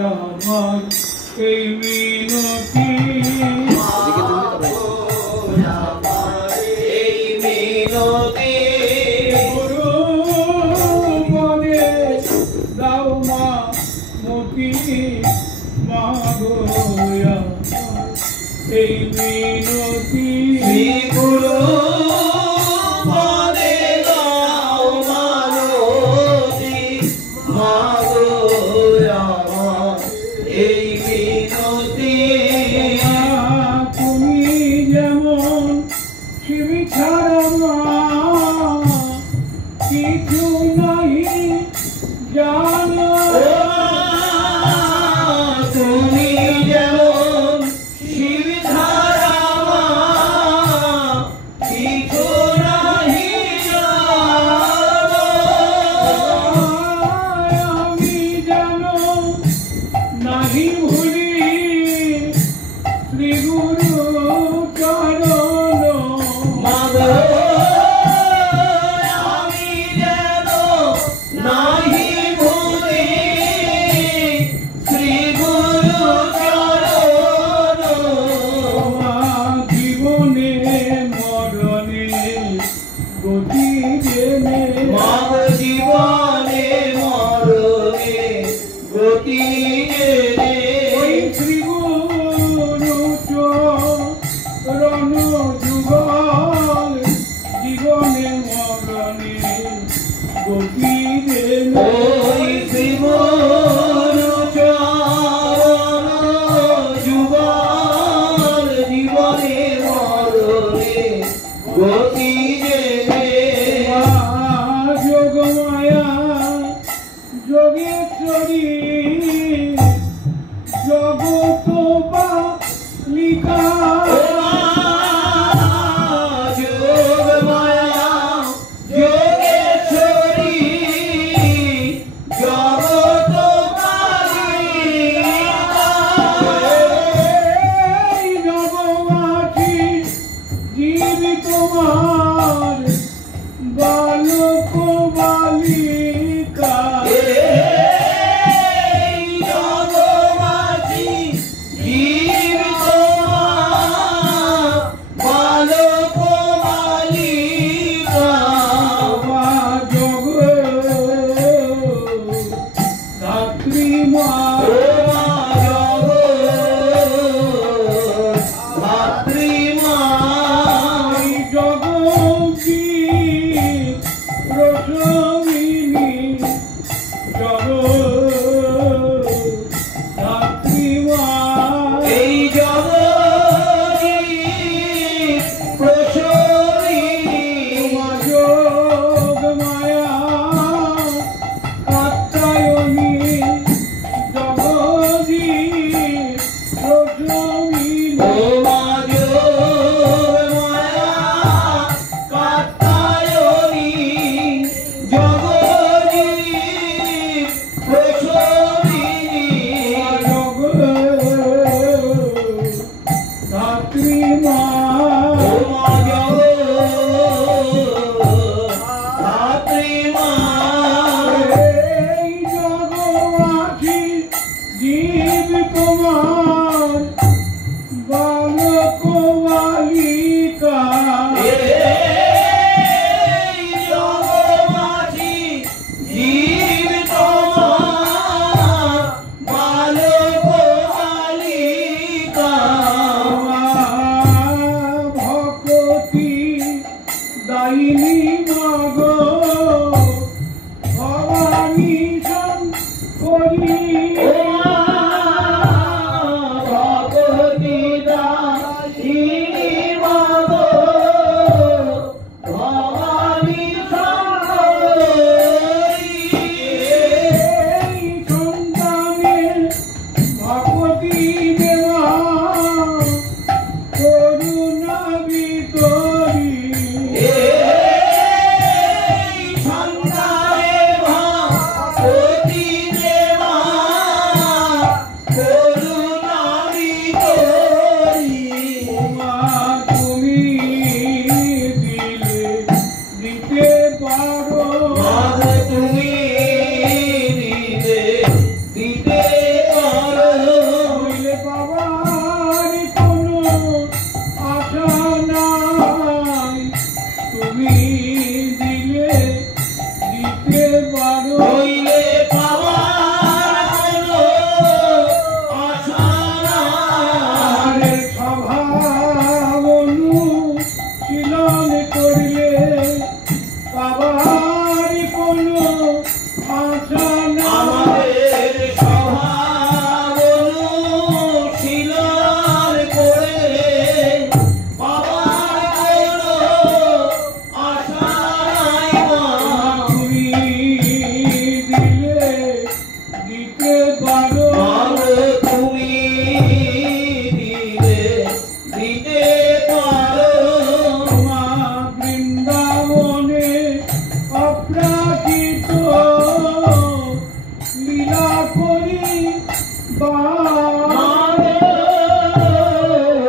আমার এই মিনতি গুরু পদে দাও মা মতি মা গো এই মিনতি গুরু পদে দাও মা মতি মা গো এই মিনতি তুমি যেমন শিবি ছাড়া মা কিছু নাই জানো তুমি যেমন শিবি ছাড়া মা কিছু নাই জানো আমি জানো নাহি ভুলি শ্রী গুরু চরণ মাগো আমি যেন নাহি ভুলি শ্রী গুরু চরণ জীবনে মরণে গতি জেনে মাগো জীবনে মরণে গতি জেনে ওই শ্রী গুরু চরণ যুগল জীবনে মরণে গতি জেনে ওই শ্রী গুরু চরণ যুগল জীবনে মরণে গতি জেনে যোগ মায়া যোগেশ্বরী জগত বালিকা যোগ মায়া যোগেশ্বরী জগত বালিকা এই জগমাছি জীবি তোমার বালক বালিকা এই জগমাছি জীবি তোমার বালক বালিকা জগ ধাত্রী মা জগ ধাত্রী মা জগী রসমিনী জগ ধাত্রী মা এই জগী প্রসমিনী যোগ মায়া কাত্যায়নী জগী প্রসমিনী ধাত্রী মা ধাত্রী মা এই জগমাছি জীব তোমার বালক বালিকা এই জগমাছি জীব তোমার বালক বালিকা ভক্তি দায়িনী মাগো ভবানী শঙ্করী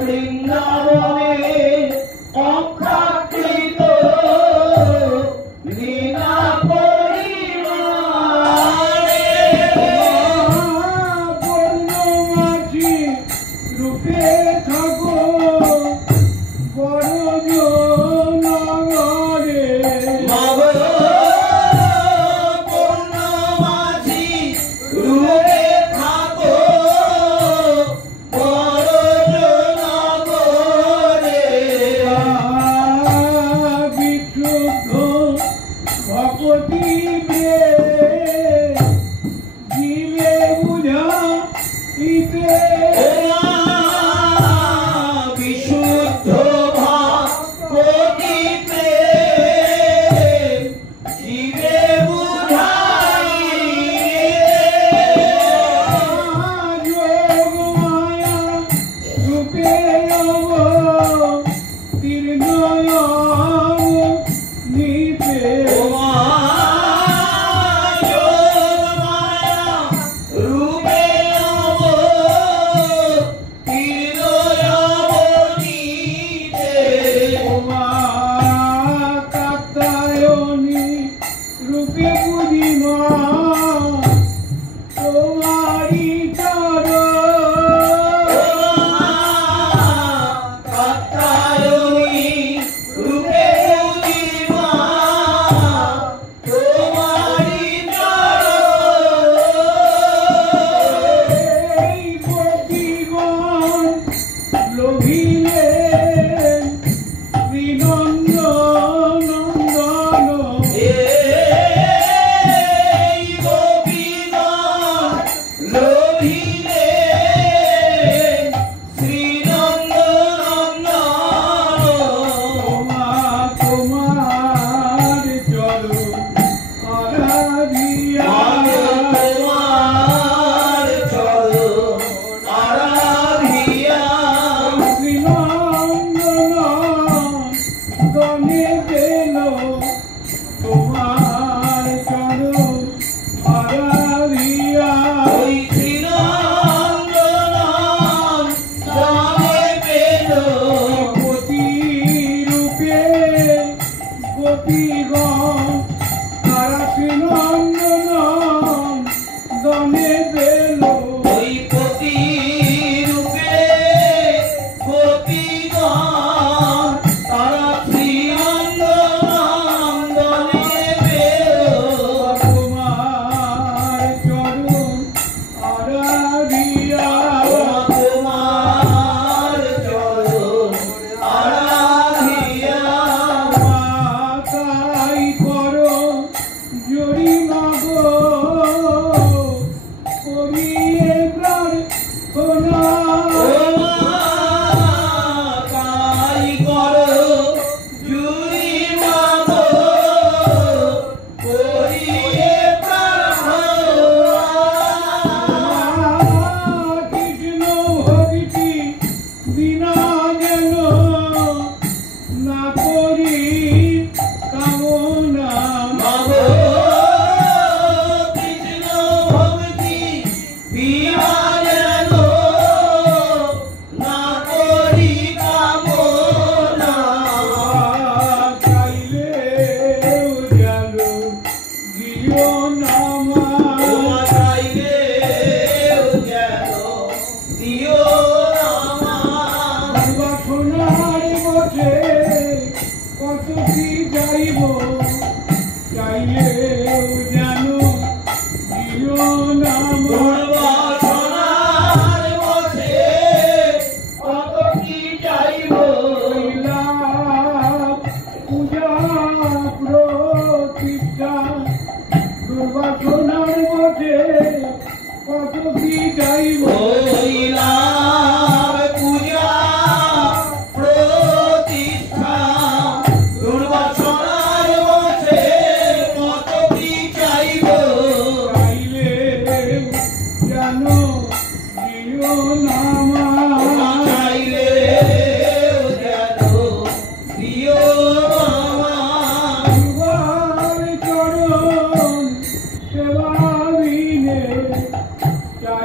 বৃন্দাবনে অপ্রাকৃত লীলা পরিমাণে পূর্ণমাসী রূপে থাকো বড় নগরে পূর্ণমাসী রূপে থাকো বড় নগরে বিশুদ্ধ ভগবতী জীবে বুঝাইতে বিশুদ্ধ ভগবতী জীবে বুঝাইতে যোগ মায়া রূপে তীর্ণয় নিতে রূপে বুঝিমা তোমারি কাত্যায়নী রূপে বুঝিমা তোমারি এই গোপীগণ লোভিলে শ্রীনন্দন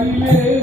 चाहिले